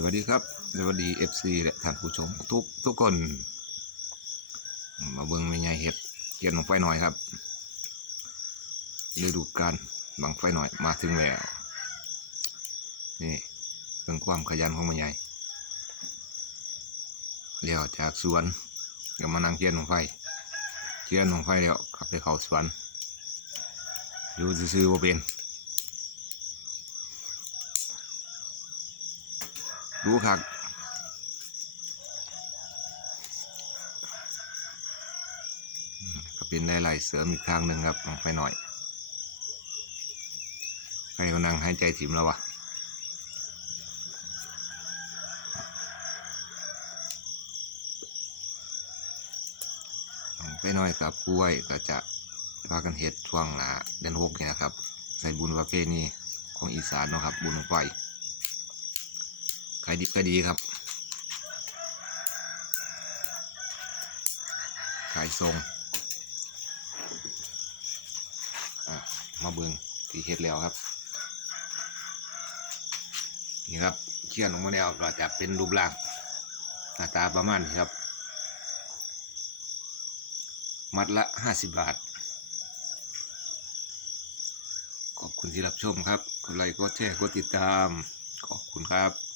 สวัสดีครับ สวัสดีเอฟซีและท่านผู้ชมทุกทุกคน มาเบิ่งไม่ใหญ่เห็ดเกียนบังไฟหน่อยครับฤดูกาลบังไฟหน่อยมาถึงแล้ว นี่เป็นความขยันของแม่ใหญ่เลี้ยวจากสวนก็มานั่งเกียนบังไฟเกียนบังไฟแล้วขับไปเข้าสวนอยู่ซื่อๆว่าเป็น รู้คักก็เป็นไหลายเสริมอีกทางหนึ่งครับไปหน่อย ใครก็นั่งหายใจถิ่มแล้ววะไปหน่อยกับป่วยก็จะพากันเฮ็ดช่วงหนาเดือนหกเนี่ยนะครับ ใส่บุญประเภทนี้ของอีสานเนาะครับ บุญลงไป ขายดิบขายดีครับ ขายทรงอะมาเบิงที่เฮ็ดแล้วครับ นี่ครับเชื่อนออกมาแล้วก็จะเป็นรูปร่างหน้าตาประมาณนี้ครับ มัดละห้าสิบบาท ขอบคุณที่รับชมครับกดไลค์กดแชร์กดติดตาม ขอบคุณครับ